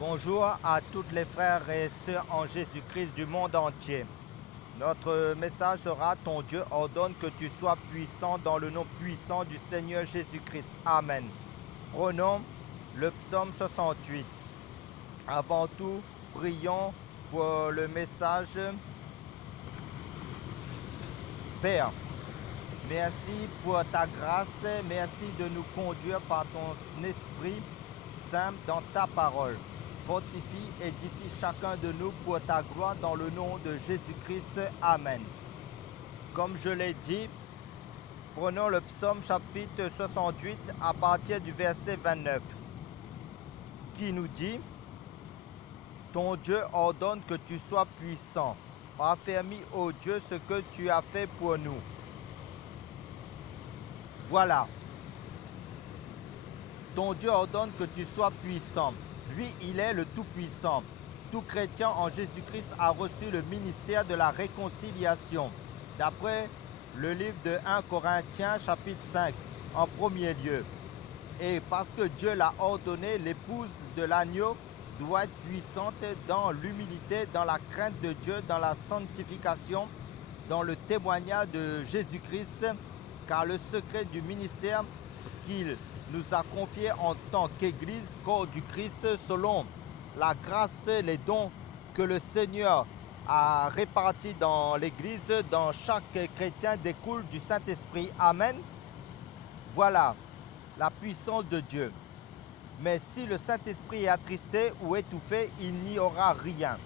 Bonjour à toutes les frères et sœurs en Jésus-Christ du monde entier. Notre message sera: ton Dieu ordonne que tu sois puissant dans le nom puissant du Seigneur Jésus-Christ. Amen. Prenons le psaume 68. Avant tout, prions pour le message. Père, merci pour ta grâce, merci de nous conduire par ton Esprit Saint dans ta parole. Fortifie, édifie chacun de nous pour ta gloire dans le nom de Jésus-Christ. Amen. Comme je l'ai dit, prenons le psaume chapitre 68 à partir du verset 29 qui nous dit: ton Dieu ordonne que tu sois puissant. Affermis, ô Dieu, ce que tu as fait pour nous. Voilà. Ton Dieu ordonne que tu sois puissant. Lui, il est le Tout-Puissant. Tout chrétien en Jésus-Christ a reçu le ministère de la réconciliation. D'après le livre de 1 Corinthiens chapitre 5, en premier lieu. Et parce que Dieu l'a ordonné, l'épouse de l'agneau doit être puissante dans l'humilité, dans la crainte de Dieu, dans la sanctification, dans le témoignage de Jésus-Christ, car le secret du ministère qu'il nous a confié en tant qu'Église, corps du Christ, selon la grâce, les dons que le Seigneur a répartis dans l'Église, dans chaque chrétien, découle du Saint-Esprit. Amen. Voilà la puissance de Dieu. Mais si le Saint-Esprit est attristé ou étouffé, il n'y aura rien.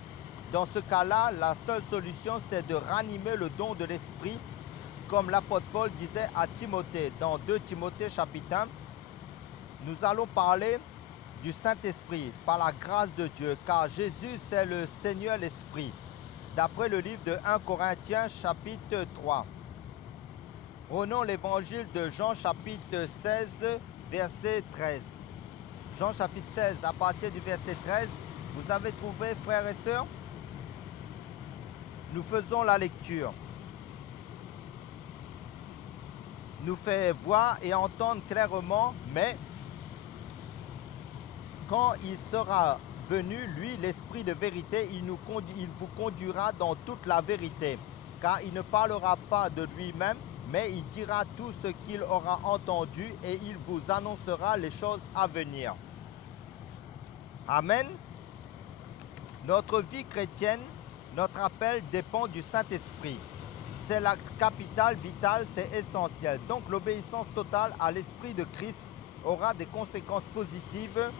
Dans ce cas-là, la seule solution, c'est de ranimer le don de l'Esprit, comme l'apôtre Paul disait à Timothée, dans 2 Timothée chapitre 1. Nous allons parler du Saint-Esprit par la grâce de Dieu, car Jésus c'est le Seigneur l'Esprit, d'après le livre de 1 Corinthiens chapitre 3. Prenons l'évangile de Jean chapitre 16, verset 13. Jean chapitre 16, à partir du verset 13, vous avez trouvé, frères et sœurs? Nous faisons la lecture. Nous fait voir et entendre clairement, mais quand il sera venu, lui, l'Esprit de vérité, il vous conduira dans toute la vérité, car il ne parlera pas de lui-même, mais il dira tout ce qu'il aura entendu et il vous annoncera les choses à venir. Amen. Notre vie chrétienne, notre appel dépend du Saint-Esprit. C'est la capitale vitale, c'est essentiel. Donc l'obéissance totale à l'Esprit de Christ aura des conséquences positives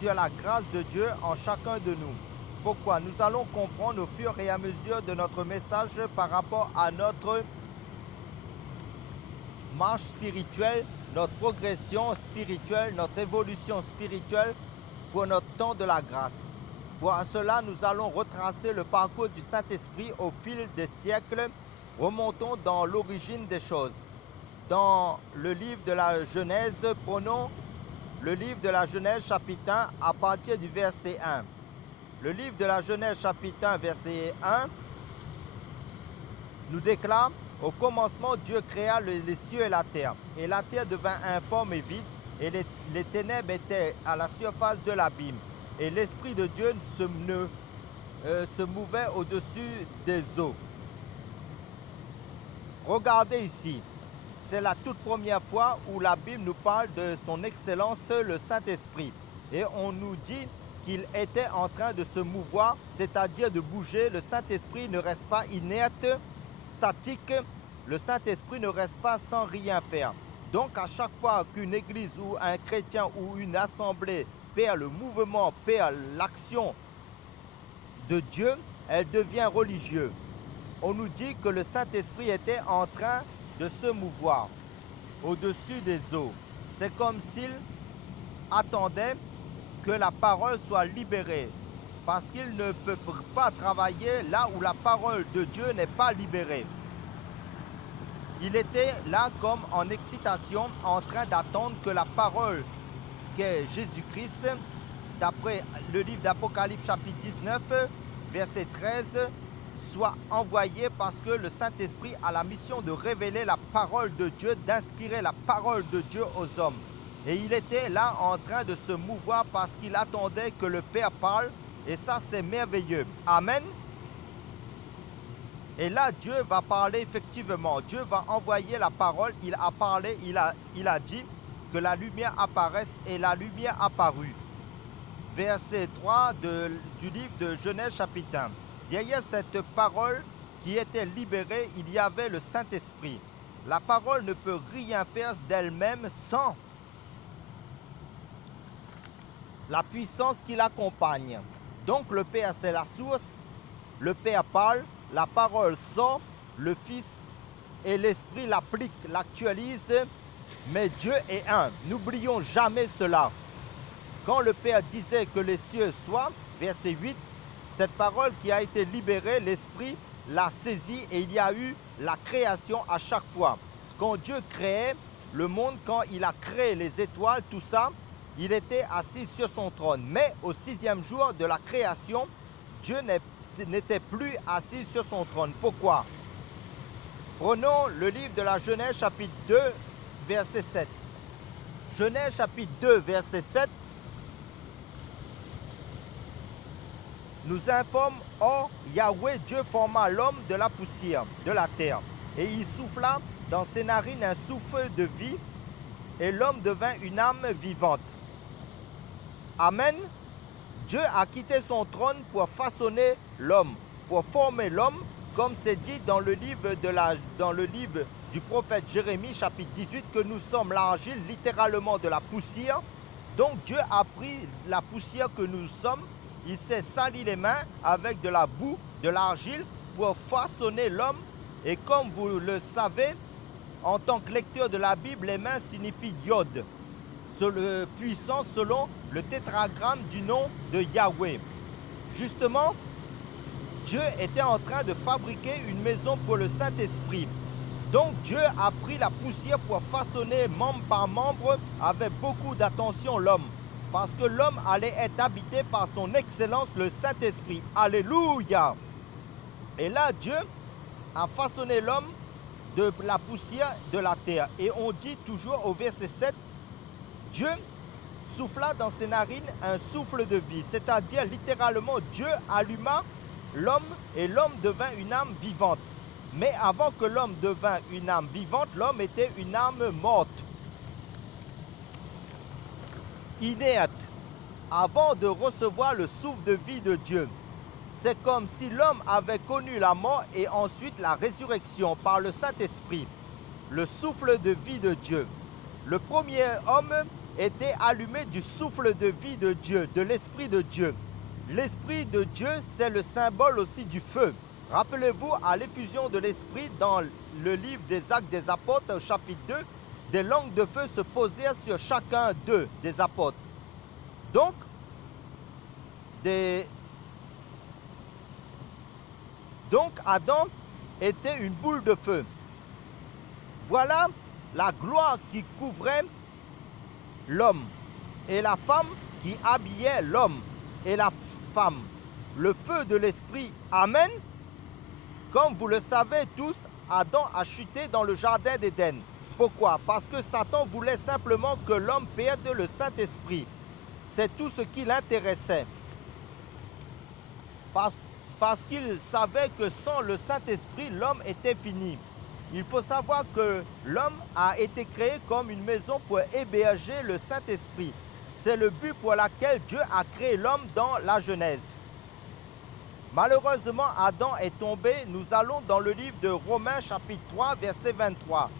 sur la grâce de Dieu en chacun de nous. Pourquoi? Nous allons comprendre au fur et à mesure de notre message par rapport à notre marche spirituelle, notre progression spirituelle, notre évolution spirituelle pour notre temps de la grâce. Pour cela, nous allons retracer le parcours du Saint-Esprit au fil des siècles. Remontons dans l'origine des choses. Dans le livre de la Genèse, prenons le livre de la Genèse chapitre 1 à partir du verset 1. Le livre de la Genèse chapitre 1 verset 1 nous déclare: au commencement, Dieu créa les cieux et la terre devint informe et vide, et les ténèbres étaient à la surface de l'abîme, et l'Esprit de Dieu se mouvait au-dessus des eaux. Regardez ici, c'est la toute première fois où la Bible nous parle de son excellence, le Saint-Esprit. Et on nous dit qu'il était en train de se mouvoir, c'est-à-dire de bouger. Le Saint-Esprit ne reste pas inerte, statique. Le Saint-Esprit ne reste pas sans rien faire. Donc à chaque fois qu'une église ou un chrétien ou une assemblée perd le mouvement, perd l'action de Dieu, elle devient religieuse. On nous dit que le Saint-Esprit était en train de se mouvoir au-dessus des eaux. C'est comme s'il attendait que la parole soit libérée, parce qu'il ne peut pas travailler là où la parole de Dieu n'est pas libérée. Il était là comme en excitation, en train d'attendre que la parole qu'est Jésus-Christ, d'après le livre d'Apocalypse chapitre 19, verset 13, soit envoyé, parce que le Saint-Esprit a la mission de révéler la parole de Dieu, d'inspirer la parole de Dieu aux hommes. Et il était là en train de se mouvoir parce qu'il attendait que le Père parle. Et ça, c'est merveilleux. Amen. Et là, Dieu va parler effectivement. Dieu va envoyer la parole. Il a parlé, il a dit que la lumière apparaisse et la lumière apparut. Verset 3 du livre de Genèse chapitre 1. Derrière cette parole qui était libérée, il y avait le Saint-Esprit. La parole ne peut rien faire d'elle-même sans la puissance qui l'accompagne. Donc le Père, c'est la source. Le Père parle, la parole sort, le Fils et l'Esprit l'applique, l'actualise. Mais Dieu est un. N'oublions jamais cela. Quand le Père disait que les cieux soient, verset 8, cette parole qui a été libérée, l'Esprit l'a saisie et il y a eu la création à chaque fois. Quand Dieu créait le monde, quand il a créé les étoiles, tout ça, il était assis sur son trône. Mais au 6e jour de la création, Dieu n'était plus assis sur son trône. Pourquoi? Prenons le livre de la Genèse chapitre 2, verset 7. Genèse chapitre 2, verset 7 nous informe: Or, Yahweh Dieu forma l'homme de la poussière de la terre, et il souffla dans ses narines un souffle de vie, et l'homme devint une âme vivante. Amen. Dieu a quitté son trône pour façonner l'homme, pour former l'homme, comme c'est dit dans le livre du prophète Jérémie, chapitre 18, que nous sommes l'argile, littéralement de la poussière. Donc Dieu a pris la poussière que nous sommes, il s'est sali les mains avec de la boue, de l'argile, pour façonner l'homme. Et comme vous le savez, en tant que lecteur de la Bible, les mains signifient Yod, le puissant selon le tétragramme du nom de Yahweh. Justement, Dieu était en train de fabriquer une maison pour le Saint-Esprit. Donc Dieu a pris la poussière pour façonner membre par membre avec beaucoup d'attention l'homme. Parce que l'homme allait être habité par son excellence, le Saint-Esprit. Alléluia! Et là, Dieu a façonné l'homme de la poussière de la terre. Et on dit toujours au verset 7, Dieu souffla dans ses narines un souffle de vie. C'est-à-dire, littéralement, Dieu alluma l'homme et l'homme devint une âme vivante. Mais avant que l'homme devint une âme vivante, l'homme était une âme morte, inerte, avant de recevoir le souffle de vie de Dieu. C'est comme si l'homme avait connu la mort et ensuite la résurrection par le Saint-Esprit, le souffle de vie de Dieu. Le premier homme était allumé du souffle de vie de Dieu, de l'Esprit de Dieu. L'Esprit de Dieu, c'est le symbole aussi du feu. Rappelez-vous, à l'effusion de l'Esprit, dans le livre des Actes des Apôtres, au chapitre 2, des langues de feu se posèrent sur chacun d'eux, des apôtres. Donc, Adam était une boule de feu. Voilà la gloire qui couvrait l'homme et la femme qui habillait l'homme et la femme. Le feu de l'Esprit. Amen. Comme vous le savez tous, Adam a chuté dans le jardin d'Éden. Pourquoi? Parce que Satan voulait simplement que l'homme perde le Saint-Esprit. C'est tout ce qui l'intéressait. Parce qu'il savait que sans le Saint-Esprit, l'homme était fini. Il faut savoir que l'homme a été créé comme une maison pour héberger le Saint-Esprit. C'est le but pour lequel Dieu a créé l'homme dans la Genèse. Malheureusement, Adam est tombé. Nous allons dans le livre de Romains chapitre 3, verset 23.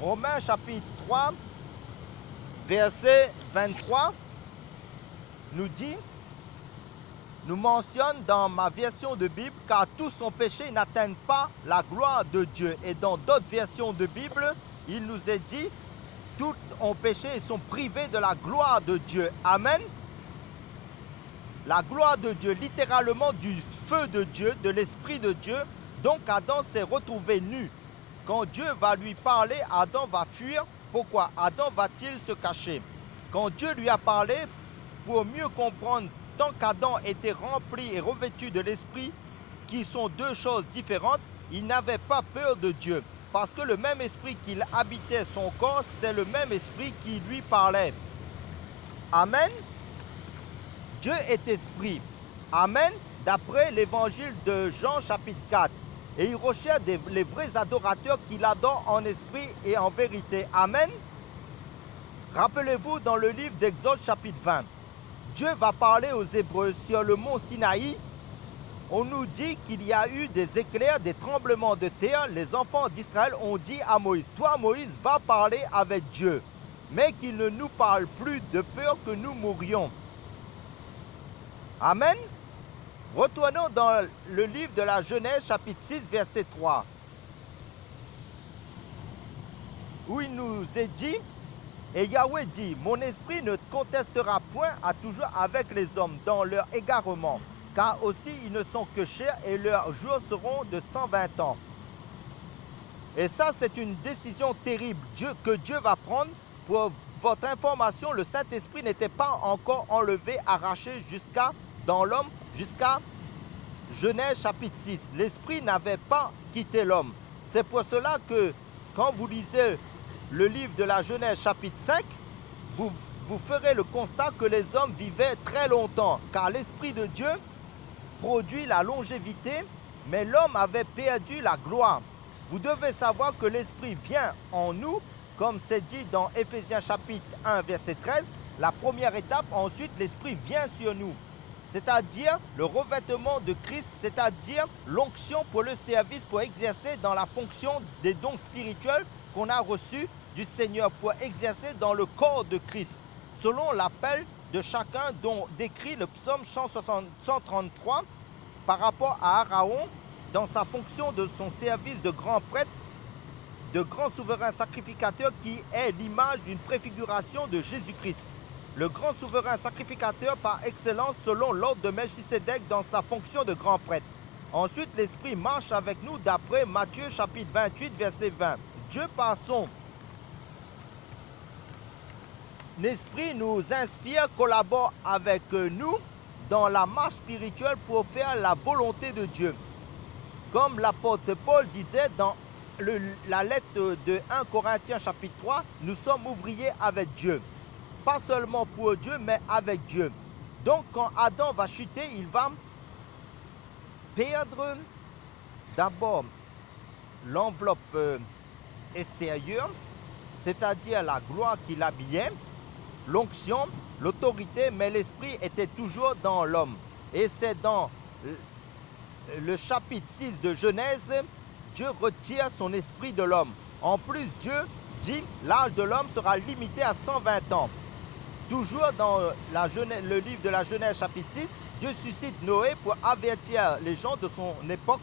Romains chapitre 3, verset 23, nous mentionne dans ma version de Bible, car tous ont péché, n'atteignent pas la gloire de Dieu. Et dans d'autres versions de Bible, il nous est dit, tous ont péché et sont privés de la gloire de Dieu. Amen. La gloire de Dieu, littéralement du feu de Dieu, de l'Esprit de Dieu. Donc Adam s'est retrouvé nu. Quand Dieu va lui parler, Adam va fuir. Pourquoi? Adam va-t-il se cacher? Quand Dieu lui a parlé, pour mieux comprendre, tant qu'Adam était rempli et revêtu de l'Esprit, qui sont deux choses différentes, il n'avait pas peur de Dieu. parce que le même esprit qui habitait son corps, c'est le même esprit qui lui parlait. Amen. Dieu est esprit. Amen. D'après l'évangile de Jean chapitre 4. Et il recherche les vrais adorateurs qui l'adorent en esprit et en vérité. Amen. Rappelez-vous dans le livre d'Exode chapitre 20. Dieu va parler aux Hébreux sur le mont Sinaï. On nous dit qu'il y a eu des éclairs, des tremblements de terre. Les enfants d'Israël ont dit à Moïse, toi Moïse, va parler avec Dieu, mais qu'il ne nous parle plus de peur que nous mourions. Amen. Retournons dans le livre de la Genèse chapitre 6 verset 3, où il nous est dit, et Yahweh dit, mon esprit ne contestera point à toujours avec les hommes dans leur égarement, car aussi ils ne sont que chers et leurs jours seront de 120 ans. Et ça, c'est une décision terrible que Dieu va prendre. Pour votre information, le Saint-Esprit n'était pas encore enlevé, arraché dans l'homme, jusqu'à Genèse chapitre 6. L'Esprit n'avait pas quitté l'homme. C'est pour cela que quand vous lisez le livre de la Genèse chapitre 5, vous ferez le constat que les hommes vivaient très longtemps, car l'Esprit de Dieu produit la longévité, mais l'homme avait perdu la gloire. Vous devez savoir que l'Esprit vient en nous, comme c'est dit dans Éphésiens chapitre 1 verset 13, la première étape. Ensuite l'Esprit vient sur nous, c'est-à-dire le revêtement de Christ, c'est-à-dire l'onction pour le service, pour exercer dans la fonction des dons spirituels qu'on a reçus du Seigneur, pour exercer dans le corps de Christ, selon l'appel de chacun, dont décrit le psaume 133 par rapport à Aaron dans sa fonction de son service de grand prêtre, de grand souverain sacrificateur, qui est l'image d'une préfiguration de Jésus-Christ, le grand souverain sacrificateur par excellence selon l'ordre de Melchisédek dans sa fonction de grand prêtre. Ensuite, l'Esprit marche avec nous d'après Matthieu chapitre 28 verset 20. Dieu par son Esprit nous inspire, collabore avec nous dans la marche spirituelle pour faire la volonté de Dieu. Comme l'apôtre Paul disait dans la lettre de 1 Corinthiens chapitre 3, nous sommes ouvriers avec Dieu. Pas seulement pour Dieu, mais avec Dieu. Donc quand Adam va chuter, il va perdre d'abord l'enveloppe extérieure, c'est-à-dire la gloire qui l'habillait, l'onction, l'autorité, mais l'esprit était toujours dans l'homme. Et c'est dans le chapitre 6 de Genèse, Dieu retire son esprit de l'homme. En plus, Dieu dit, l'âge de l'homme sera limité à 120 ans. Toujours dans le livre de la Genèse chapitre 6, Dieu suscite Noé pour avertir les gens de son époque.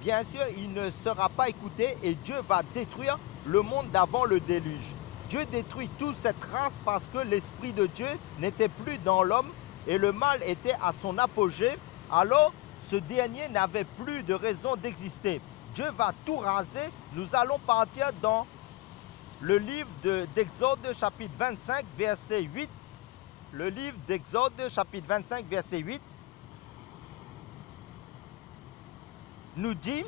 Bien sûr, il ne sera pas écouté et Dieu va détruire le monde d'avant le déluge. Dieu détruit toute cette race parce que l'Esprit de Dieu n'était plus dans l'homme et le mal était à son apogée. Alors, ce dernier n'avait plus de raison d'exister. Dieu va tout raser. Nous allons partir dans le livre d'Exode chapitre 25 verset 8. Le livre d'Exode chapitre 25 verset 8 nous dit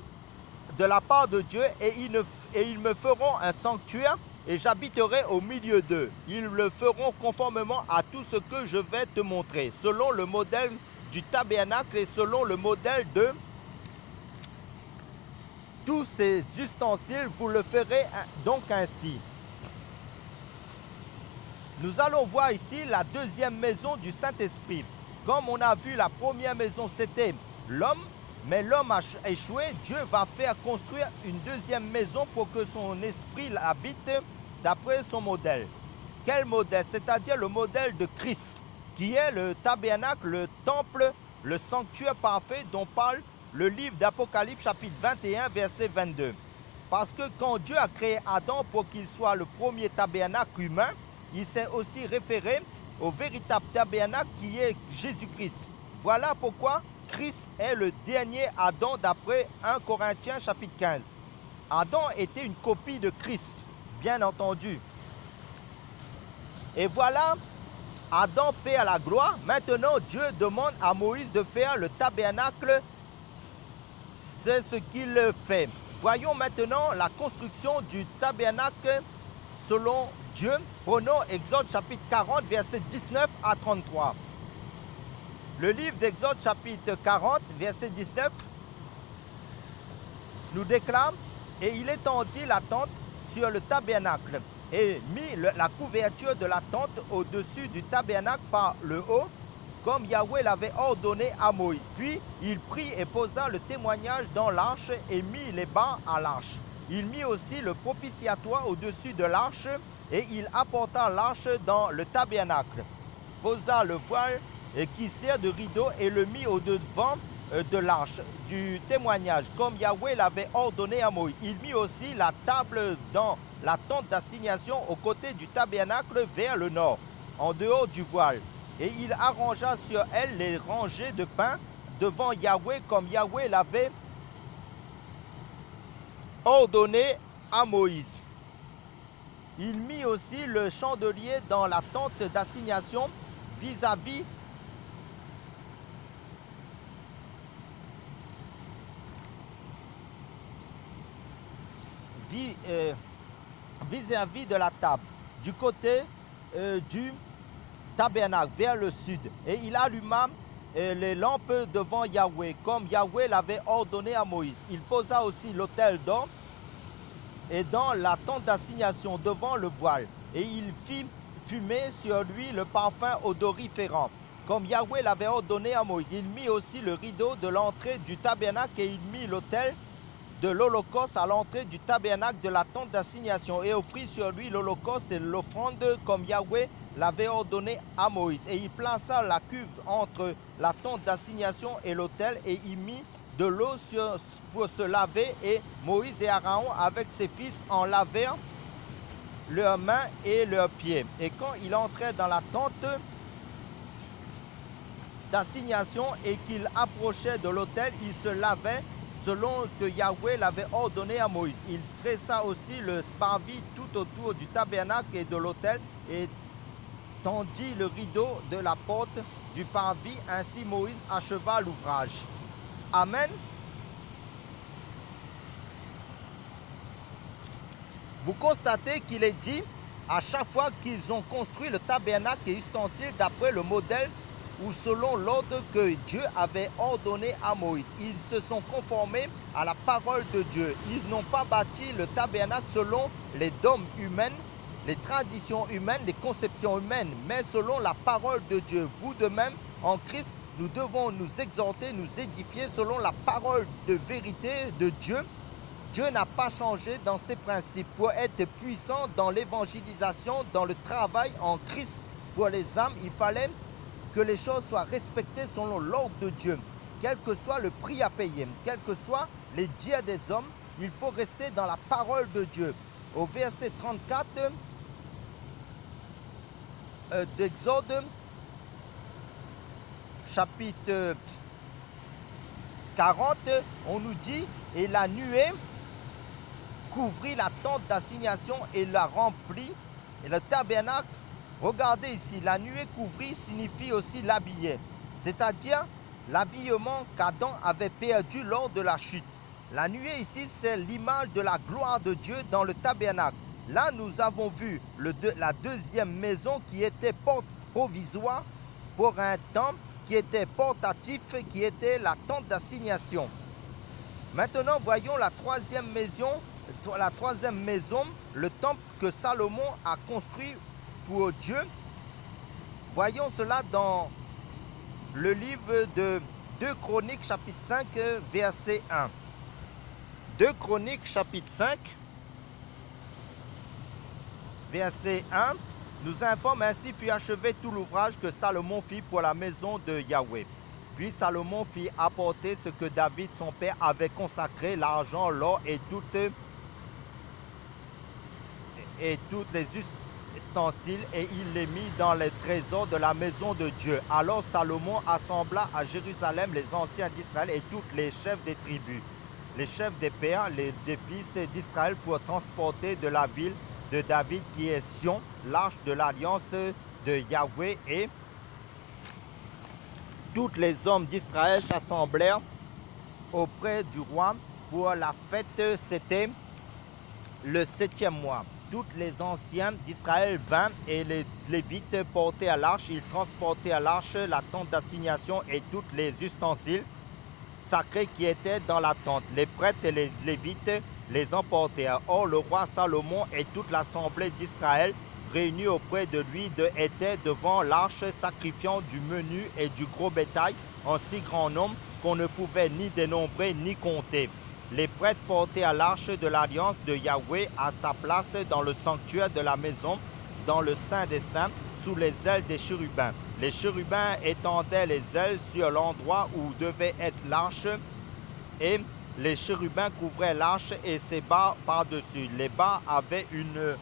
de la part de Dieu, et ils me feront un sanctuaire et j'habiterai au milieu d'eux. Ils le feront conformément à tout ce que je vais te montrer, selon le modèle du tabernacle et selon le modèle de tous ces ustensiles, vous le ferez donc ainsi. Nous allons voir ici la deuxième maison du Saint-Esprit. Comme on a vu, la première maison c'était l'homme, mais l'homme a échoué. Dieu va faire construire une deuxième maison pour que son esprit l'habite d'après son modèle. Quel modèle? C'est-à-dire le modèle de Christ, qui est le tabernacle, le temple, le sanctuaire parfait dont parle le livre d'Apocalypse chapitre 21 verset 22. Parce que quand Dieu a créé Adam pour qu'il soit le premier tabernacle humain, il s'est aussi référé au véritable tabernacle qui est Jésus-Christ. Voilà pourquoi Christ est le dernier Adam d'après 1 Corinthiens chapitre 15. Adam était une copie de Christ, bien entendu. Et voilà, Adam perd la gloire. Maintenant, Dieu demande à Moïse de faire le tabernacle. C'est ce qu'il fait. Voyons maintenant la construction du tabernacle selon Dieu. Prenons Exode chapitre 40, versets 19 à 33. Le livre d'Exode chapitre 40, verset 19, nous déclare « Et il étendit la tente sur le tabernacle et mit la couverture de la tente au-dessus du tabernacle par le haut, comme Yahweh l'avait ordonné à Moïse. Puis il prit et posa le témoignage dans l'arche et mit les bancs à l'arche. Il mit aussi le propitiatoire au-dessus de l'arche et il apporta l'arche dans le tabernacle, posa le voile qui sert de rideau et le mit au-devant de l'arche du témoignage, comme Yahweh l'avait ordonné à Moïse. Il mit aussi la table dans la tente d'assignation aux côtés du tabernacle vers le nord, en dehors du voile. Et il arrangea sur elle les rangées de pain devant Yahweh, comme Yahweh l'avait ordonné à Moïse. Il mit aussi le chandelier dans la tente d'assignation vis-à-vis de la table, du côté du tabernacle vers le sud. Et il alluma les lampes devant Yahweh, comme Yahweh l'avait ordonné à Moïse. Il posa aussi l'autel d'or et dans la tente d'assignation devant le voile. Et il fit fumer sur lui le parfum odoriférant, comme Yahweh l'avait ordonné à Moïse. Il mit aussi le rideau de l'entrée du tabernacle et il mit l'autel de l'holocauste à l'entrée du tabernacle de la tente d'assignation et offrit sur lui l'holocauste et l'offrande comme Yahweh l'avait ordonné à Moïse. Et il plaça la cuve entre la tente d'assignation et l'autel et il mit de l'eau pour se laver et Moïse et Aaron avec ses fils en lavèrent leurs mains et leurs pieds. Et quand il entrait dans la tente d'assignation et qu'il approchait de l'autel, il se lavait selon que Yahweh l'avait ordonné à Moïse. Il tressa aussi le parvis tout autour du tabernacle et de l'autel et tendit le rideau de la porte du parvis. Ainsi Moïse acheva l'ouvrage. Amen. Vous constatez qu'il est dit à chaque fois qu'ils ont construit le tabernacle et ustensiles d'après le modèle ou selon l'ordre que Dieu avait ordonné à Moïse. Ils se sont conformés à la parole de Dieu. Ils n'ont pas bâti le tabernacle selon les dogmes humains, les traditions humaines, les conceptions humaines, mais selon la parole de Dieu. Vous de même, en Christ, nous devons nous exhorter, nous édifier selon la parole de vérité de Dieu. Dieu n'a pas changé dans ses principes. Pour être puissant dans l'évangélisation, dans le travail en Christ pour les âmes, il fallait que les choses soient respectées selon l'ordre de Dieu. Quel que soit le prix à payer, quels que soient les dires des hommes, il faut rester dans la parole de Dieu. Au verset 34 d'Exode, chapitre 40, on nous dit « Et la nuée couvrit la tente d'assignation et la remplit, et le tabernacle. » Regardez ici, la nuée couvrit signifie aussi l'habiller, c'est-à-dire l'habillement qu'Adam avait perdu lors de la chute. La nuée ici, c'est l'image de la gloire de Dieu dans le tabernacle. Là, nous avons vu la deuxième maison qui était porte provisoire pour un temps, qui était portatif, qui était la tente d'assignation. Maintenant, voyons la troisième maison, le temple que Salomon a construit pour Dieu. Voyons cela dans le livre de 2 Chroniques chapitre 5 verset 1. 2 Chroniques chapitre 5 verset 1 nous informe: ainsi fut achevé tout l'ouvrage que Salomon fit pour la maison de Yahweh. Puis Salomon fit apporter ce que David son père avait consacré, l'argent, l'or et toutes les ustensiles, et il les mit dans les trésors de la maison de Dieu. Alors Salomon assembla à Jérusalem les anciens d'Israël et tous les chefs des tribus, les chefs des pères, des fils d'Israël, pour transporter de la ville de David qui est Sion l'arche de l'alliance de Yahweh. Et tous les hommes d'Israël s'assemblèrent auprès du roi pour la fête, c'était le 7e mois. Tous les anciens d'Israël vinrent et les Lévites portaient à l'arche. Ils transportaient à l'arche la tente d'assignation et tous les ustensiles sacrés qui étaient dans la tente. Les prêtres et les Lévites les emportèrent. Or, le roi Salomon et toute l'assemblée d'Israël réunis auprès de lui étaient devant l'arche, sacrifiant du menu et du gros bétail en si grand nombre qu'on ne pouvait ni dénombrer ni compter. Les prêtres portaient à l'arche de l'alliance de Yahweh à sa place dans le sanctuaire de la maison, dans le Saint des Saints, sous les ailes des chérubins. Les chérubins étendaient les ailes sur l'endroit où devait être l'arche, et les chérubins couvraient l'arche et ses bas par-dessus. Les bas avaient une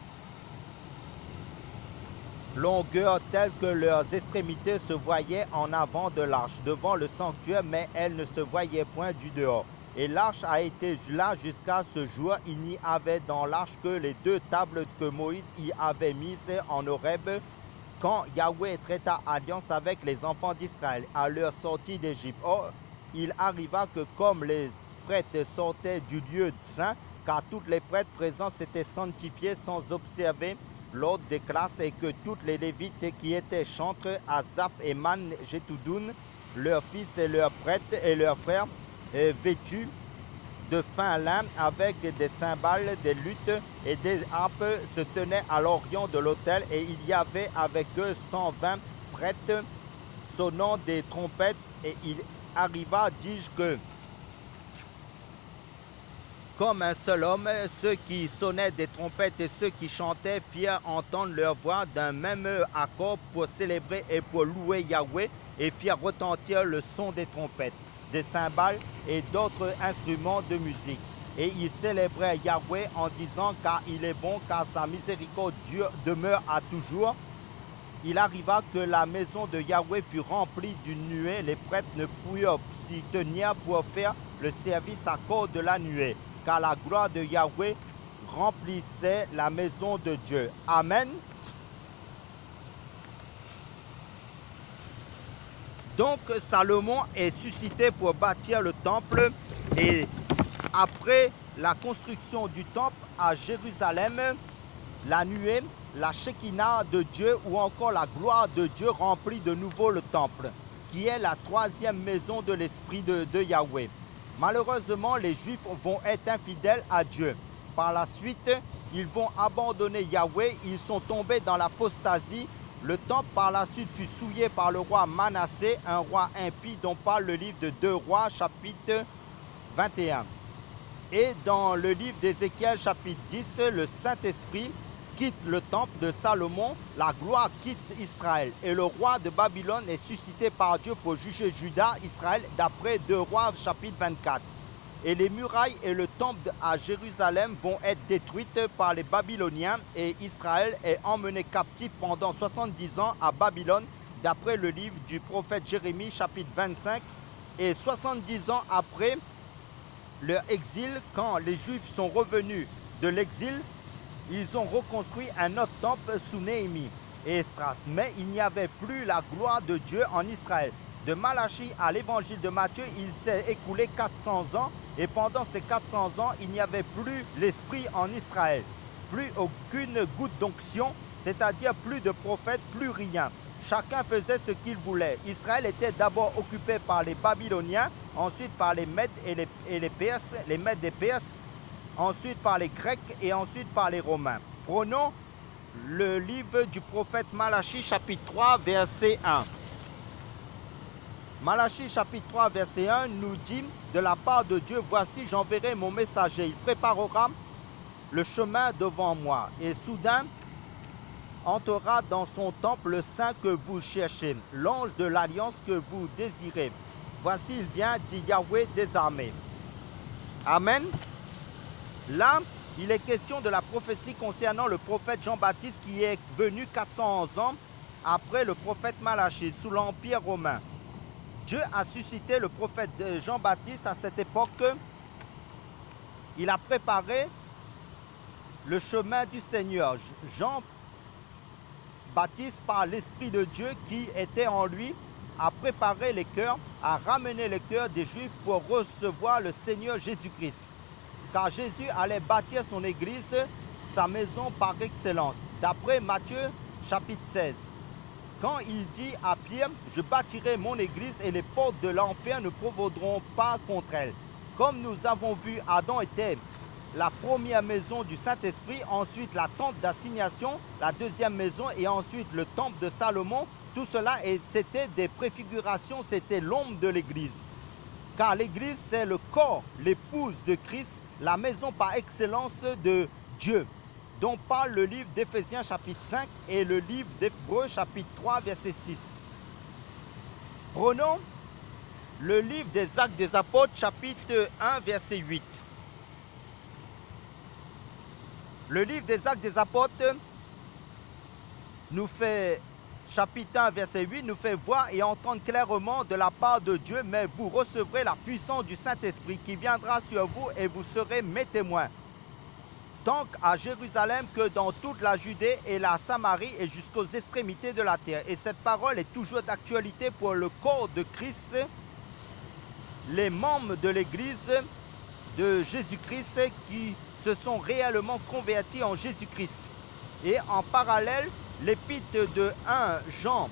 longueur telle que leurs extrémités se voyaient en avant de l'arche, devant le sanctuaire, mais elles ne se voyaient point du dehors. Et l'arche a été là jusqu'à ce jour. Il n'y avait dans l'arche que les 2 tables que Moïse y avait mises en Horeb, quand Yahweh traita alliance avec les enfants d'Israël à leur sortie d'Égypte. Or, il arriva que comme les prêtres sortaient du lieu saint, car tous les prêtres présents s'étaient sanctifiés sans observer l'ordre des classes, et que tous les Lévites qui étaient chantres, Asaph, Éman, Jétoudoun, leurs fils et leurs prêtres et leurs frères, vêtus de fin lin avec des cymbales, des luttes et des harpes, se tenaient à l'orient de l'autel, et il y avait avec eux 120 prêtres sonnant des trompettes. Et il arriva, dis-je, que comme un seul homme, ceux qui sonnaient des trompettes et ceux qui chantaient firent entendre leur voix d'un même accord pour célébrer et pour louer Yahweh, et firent retentir le son des trompettes, des cymbales et d'autres instruments de musique. Et ils célébraient Yahweh en disant: car il est bon, car sa miséricorde demeure à toujours. Il arriva que la maison de Yahweh fut remplie d'une nuée. Les prêtres ne purent s'y tenir pour faire le service à cause de la nuée, car la gloire de Yahweh remplissait la maison de Dieu. Amen. Donc Salomon est suscité pour bâtir le temple, et après la construction du temple à Jérusalem, la nuée, la Shekinah de Dieu ou encore la gloire de Dieu remplit de nouveau le temple, qui est la 3e maison de l'esprit de Yahweh. Malheureusement, les Juifs vont être infidèles à Dieu. Par la suite, ils vont abandonner Yahweh, ils sont tombés dans l'apostasie. Le temple par la suite fut souillé par le roi Manassé, un roi impie dont parle le livre de 2 Rois, chapitre 21. Et dans le livre d'Ézéchiel, chapitre 10, le Saint-Esprit quitte le temple de Salomon, la gloire quitte Israël, et le roi de Babylone est suscité par Dieu pour juger Juda, Israël, d'après 2 Rois, chapitre 24. Et les murailles et le temple à Jérusalem vont être détruites par les Babyloniens, et Israël est emmené captif pendant 70 ans à Babylone, d'après le livre du prophète Jérémie, chapitre 25. Et 70 ans après leur exil, quand les Juifs sont revenus de l'exil, ils ont reconstruit un autre temple sous Néhémie et Esdras. Mais il n'y avait plus la gloire de Dieu en Israël. De Malachie à l'évangile de Matthieu, il s'est écoulé 400 ans, et pendant ces 400 ans, il n'y avait plus l'esprit en Israël. Plus aucune goutte d'onction, c'est-à-dire plus de prophètes, plus rien. Chacun faisait ce qu'il voulait. Israël était d'abord occupé par les Babyloniens, ensuite par les Mèdes et les Perses, les Mèdes et Perses, ensuite par les Grecs et ensuite par les Romains. Prenons le livre du prophète Malachie, chapitre 3, verset 1. Malachie, chapitre 3, verset 1 nous dit de la part de Dieu: voici, j'enverrai mon messager, il préparera le chemin devant moi, et soudain entrera dans son temple le saint que vous cherchez, l'ange de l'alliance que vous désirez. Voici, il vient, dit Yahweh des armées. Amen. Là, il est question de la prophétie concernant le prophète Jean-Baptiste, qui est venu 411 ans après le prophète Malachie, sous l'Empire romain. Dieu a suscité le prophète Jean-Baptiste à cette époque. Il a préparé le chemin du Seigneur. Jean-Baptiste, par l'Esprit de Dieu qui était en lui, a préparé les cœurs, a ramené les cœurs des Juifs pour recevoir le Seigneur Jésus-Christ. car Jésus allait bâtir son église, sa maison par excellence. D'après Matthieu chapitre 16. Quand il dit à Pierre, je bâtirai mon église et les portes de l'enfer ne prévaudront pas contre elle. Comme nous avons vu, Adam était la première maison du Saint-Esprit, ensuite la tente d'assignation, la deuxième maison et ensuite le temple de Salomon. Tout cela, c'était des préfigurations, c'était l'ombre de l'église. Car l'église, c'est le corps, l'épouse de Christ, la maison par excellence de Dieu, dont parle le livre d'Éphésiens chapitre 5 et le livre d'Hébreux chapitre 3 verset 6. Prenons le livre des Actes des Apôtres chapitre 1 verset 8. Le livre des Actes des Apôtres nous fait, chapitre 1 verset 8, nous fait voir et entendre clairement de la part de Dieu, mais vous recevrez la puissance du Saint-Esprit qui viendra sur vous et vous serez mes témoins, tant à Jérusalem que dans toute la Judée et la Samarie et jusqu'aux extrémités de la terre. Et cette parole est toujours d'actualité pour le corps de Christ, les membres de l'Église de Jésus-Christ qui se sont réellement convertis en Jésus-Christ. Et en parallèle, l'épître de 1 Jean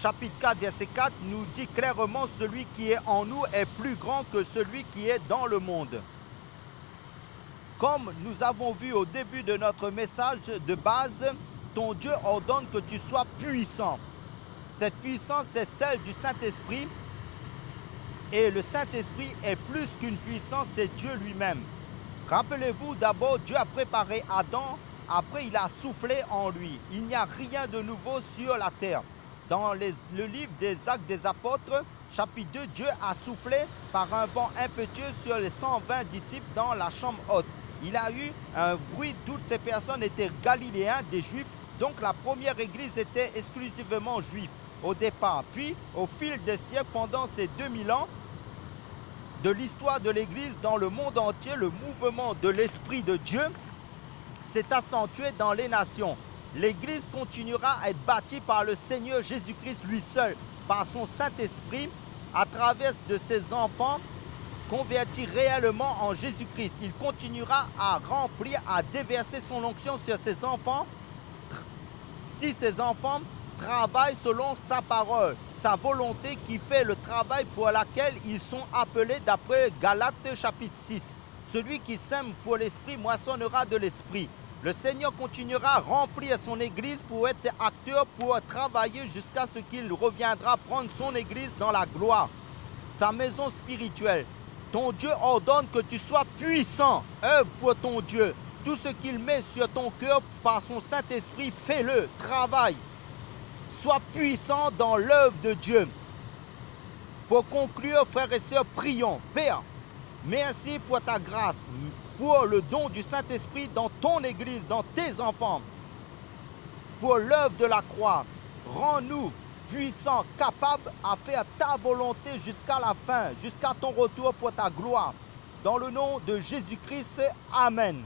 chapitre 4 verset 4 nous dit clairement, celui qui est en nous est plus grand que celui qui est dans le monde. Comme nous avons vu au début de notre message de base, ton Dieu ordonne que tu sois puissant. Cette puissance, c'est celle du Saint-Esprit. Et le Saint-Esprit est plus qu'une puissance, c'est Dieu lui-même. Rappelez-vous, d'abord, Dieu a préparé Adam, après il a soufflé en lui. Il n'y a rien de nouveau sur la terre. Dans le livre des Actes des Apôtres, chapitre 2, Dieu a soufflé par un vent impétueux sur les 120 disciples dans la chambre haute. Il a eu un bruit, toutes ces personnes étaient galiléens, des juifs, donc la première église était exclusivement juive au départ. Puis, au fil des siècles, pendant ces 2000 ans de l'histoire de l'église dans le monde entier, le mouvement de l'Esprit de Dieu s'est accentué dans les nations. L'église continuera à être bâtie par le Seigneur Jésus-Christ lui seul, par son Saint-Esprit, à travers de ses enfants convertis réellement en Jésus-Christ. Il continuera à remplir, à déverser son onction sur ses enfants, si ses enfants travaillent selon sa parole, sa volonté qui fait le travail pour laquelle ils sont appelés d'après Galates chapitre 6. Celui qui sème pour l'esprit moissonnera de l'esprit. Le Seigneur continuera à remplir son église pour être acteur, pour travailler jusqu'à ce qu'il reviendra prendre son église dans la gloire, sa maison spirituelle. Ton Dieu ordonne que tu sois puissant, œuvre pour ton Dieu. Tout ce qu'il met sur ton cœur par son Saint-Esprit, fais-le, travaille. Sois puissant dans l'œuvre de Dieu. Pour conclure, frères et sœurs, prions. Père, merci pour ta grâce, pour le don du Saint-Esprit dans ton Église, dans tes enfants, pour l'œuvre de la croix. Rends-nous puissants, capables à faire ta volonté jusqu'à la fin, jusqu'à ton retour pour ta gloire. Dans le nom de Jésus-Christ, Amen.